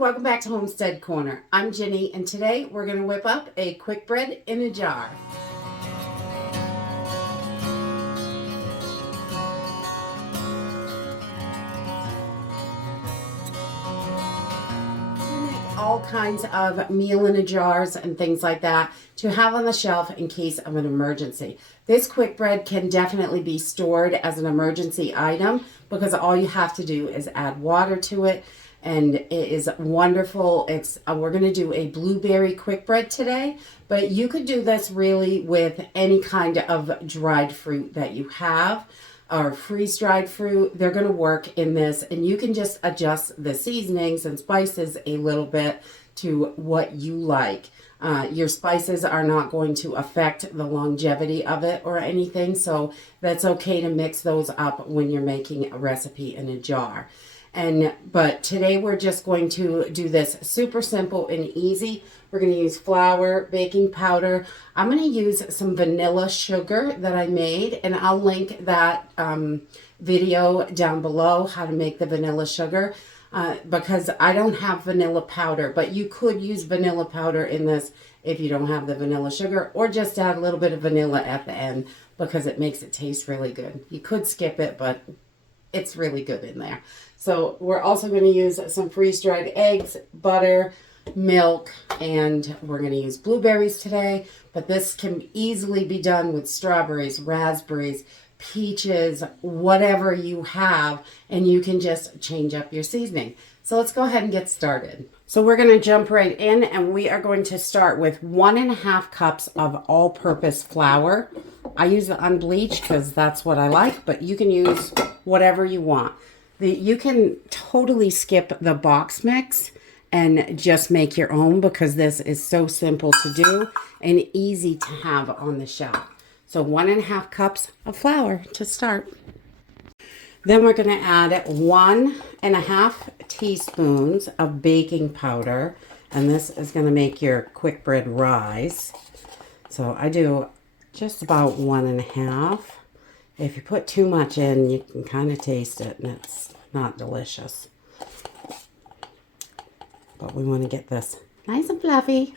welcome back to Homestead Corner. I'm Jenny, and today we're going to whip up a quick bread in a jar. All kinds of meal in a jars and things like that to have on the shelf in case of an emergency. This quick bread can definitely be stored as an emergency item because all you have to do is add water to it, and it is wonderful. We're going to do a blueberry quick bread today, but you could do this really with any kind of dried fruit that you have, or freeze-dried fruit. They're going to work in this, and you can just adjust the seasonings and spices a little bit to what you like. Your spices are not going to affect the longevity of it or anything, so that's okay to mix those up when you're making a recipe in a jar. But today we're just going to do this super simple and easy. We're going to use flour, baking powder. I'm going to use some vanilla sugar that I made, and I'll link that video down below, how to make the vanilla sugar, because I don't have vanilla powder, but you could use vanilla powder in this if you don't have the vanilla sugar, or just add a little bit of vanilla at the end because it makes it taste really good. You could skip it, but it's really good in there. So we're also going to use some freeze-dried eggs, butter, milk, and we're going to use blueberries today, but this can easily be done with strawberries, raspberries, peaches, whatever you have, and you can just change up your seasoning. So let's go ahead and get started. So we're going to jump right in, and we are going to start with 1.5 cups of all-purpose flour. I use the unbleached because that's what I like, but you can use whatever you want. You can totally skip the box mix and just make your own because this is so simple to do and easy to have on the shelf. So 1.5 cups of flour to start. Then we're going to add 1.5 teaspoons of baking powder, and this is going to make your quick bread rise. So I do just about 1.5. If you put too much in, you can kind of taste it, and it's not delicious. But we want to get this nice and fluffy.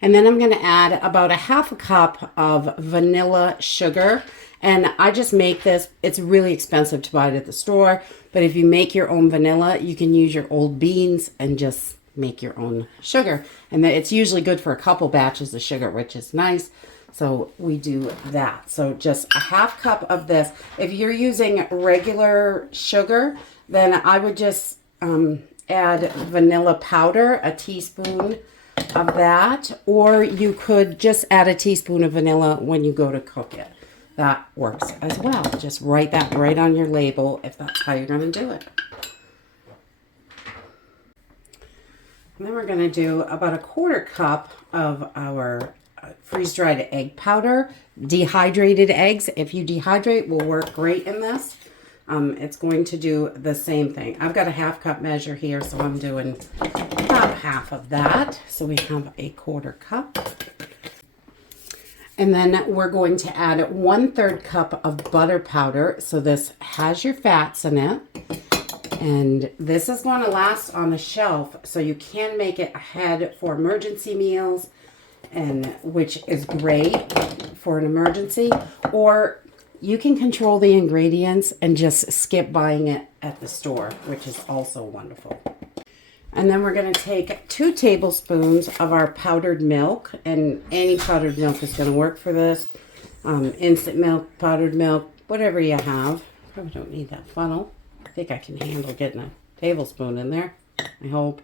And then I'm going to add about 1/2 cup of vanilla sugar. And I just make this. It's really expensive to buy it at the store. But if you make your own vanilla, you can use your old beans and just make your own sugar. And it's usually good for a couple batches of sugar, which is nice. So we do that. So just 1/2 cup of this. If you're using regular sugar, then I would just add vanilla powder, a teaspoon of that, or you could just add a teaspoon of vanilla when you go to cook it. That works as well. Just write that right on your label if that's how you're going to do it. And then we're going to do about 1/4 cup of our freeze-dried egg powder. Dehydrated eggs, if you dehydrate, will work great in this. It's going to do the same thing. I've got a 1/2 cup measure here, so I'm doing about half of that. So we have 1/4 cup. And then we're going to add 1/3 cup of butter powder. So this has your fats in it. And this is going to last on the shelf, so you can make it ahead for emergency meals, and which is great for an emergency, or you can control the ingredients and just skip buying it at the store, which is also wonderful. And then we're going to take 2 tablespoons of our powdered milk, and any powdered milk is going to work for this. Instant milk, powdered milk, whatever you have. Probably don't need that funnel. I think I can handle getting a tablespoon in there, I hope.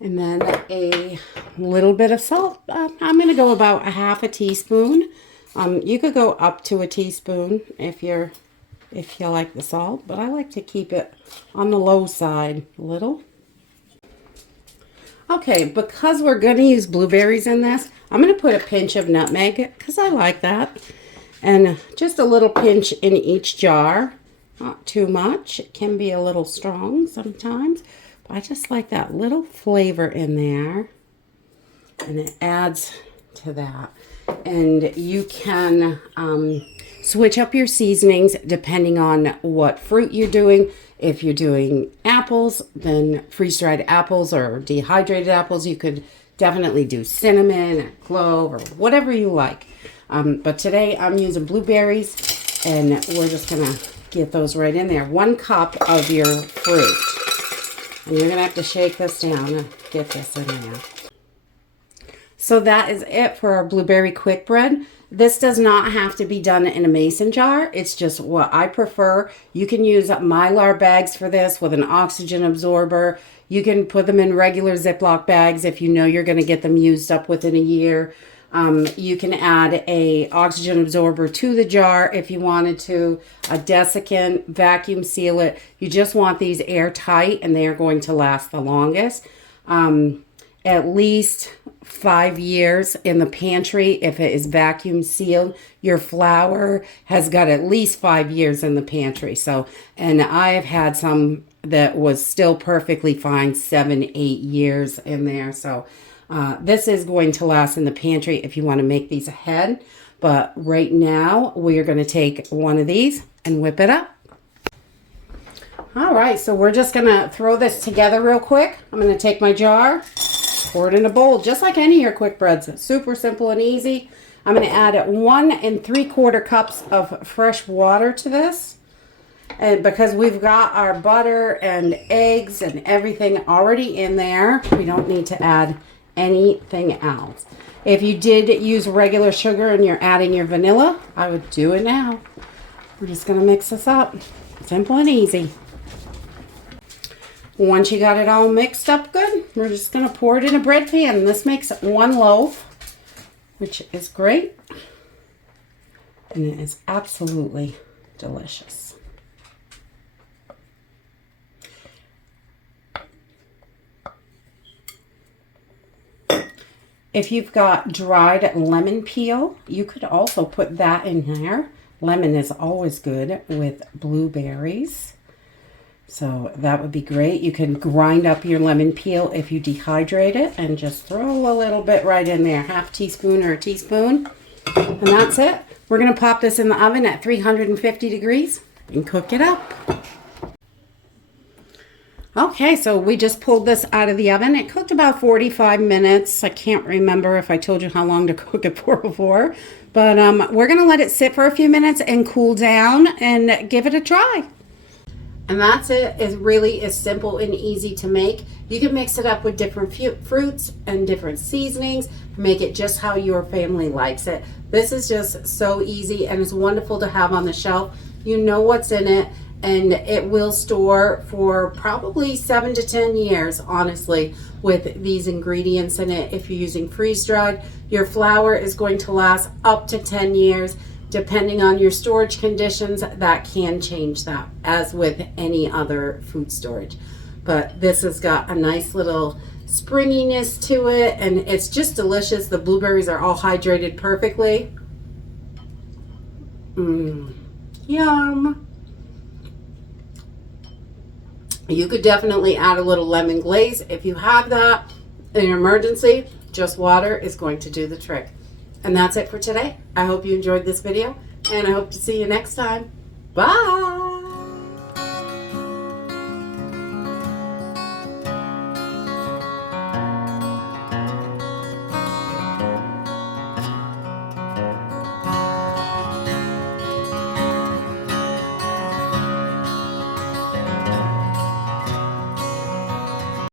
And then a little bit of salt. I'm going to go about 1/2 teaspoon. You could go up to a teaspoon if you like the salt, but I like to keep it on the low side a little. Okay, because we're going to use blueberries in this, I'm going to put a pinch of nutmeg because I like that. And just a little pinch in each jar. Not too much. It can be a little strong sometimes. But I just like that little flavor in there. And it adds to that. And you can switch up your seasonings depending on what fruit you're doing. If you're doing apples, then freeze-dried apples or dehydrated apples, you could definitely do cinnamon or clove or whatever you like. But today I'm using blueberries, and we're just gonna get those right in there. 1 cup of your fruit. And you're gonna have to shake this down and get this in there. So that is it for our blueberry quick bread. This does not have to be done in a mason jar. It's just what I prefer. You can use Mylar bags for this with an oxygen absorber. You can put them in regular Ziploc bags if you know you're going to get them used up within a year. You can add a oxygen absorber to the jar if you wanted to, a desiccant, vacuum seal it. You just want these airtight, and they are going to last the longest. At least 5 years in the pantry. If it is vacuum sealed, your flour has got at least 5 years in the pantry. So, and I have had some that was still perfectly fine, 7, 8 years in there. So this is going to last in the pantry if you want to make these ahead. But right now we are going to take one of these and whip it up. All right, so we're just going to throw this together real quick. I'm going to take my jar, pour it in a bowl, just like any of your quick breads. It's super simple and easy. I'm going to add 1 3/4 cups of fresh water to this. And because we've got our butter and eggs and everything already in there, we don't need to add anything else. If you did use regular sugar and you're adding your vanilla, I would do it now. We're just going to mix this up. Simple and easy. Once you got it all mixed up good, we're just going to pour it in a bread pan. This makes 1 loaf, which is great. And it is absolutely delicious. If you've got dried lemon peel, you could also put that in there. Lemon is always good with blueberries. So that would be great. You can grind up your lemon peel if you dehydrate it and just throw a little bit right in there, 1/2 teaspoon or a teaspoon. And that's it. We're going to pop this in the oven at 350 degrees and cook it up. Okay, so we just pulled this out of the oven. It cooked about 45 minutes. I can't remember if I told you how long to cook it for before. But we're going to let it sit for a few minutes and cool down and give it a try. And that's it. It really is simple and easy to make. You can mix it up with different fruits and different seasonings. Make it just how your family likes it. This is just so easy, and it's wonderful to have on the shelf. You know what's in it, and it will store for probably 7 to 10 years, honestly, with these ingredients in it. If you're using freeze-dried, your flour is going to last up to 10 years. Depending on your storage conditions, that can change that, as with any other food storage. But this has got a nice little springiness to it, and it's just delicious. The blueberries are all hydrated perfectly. Yum. You could definitely add a little lemon glaze. If you have that in an emergency, just water is going to do the trick. And that's it for today. I hope you enjoyed this video, and I hope to see you next time. Bye!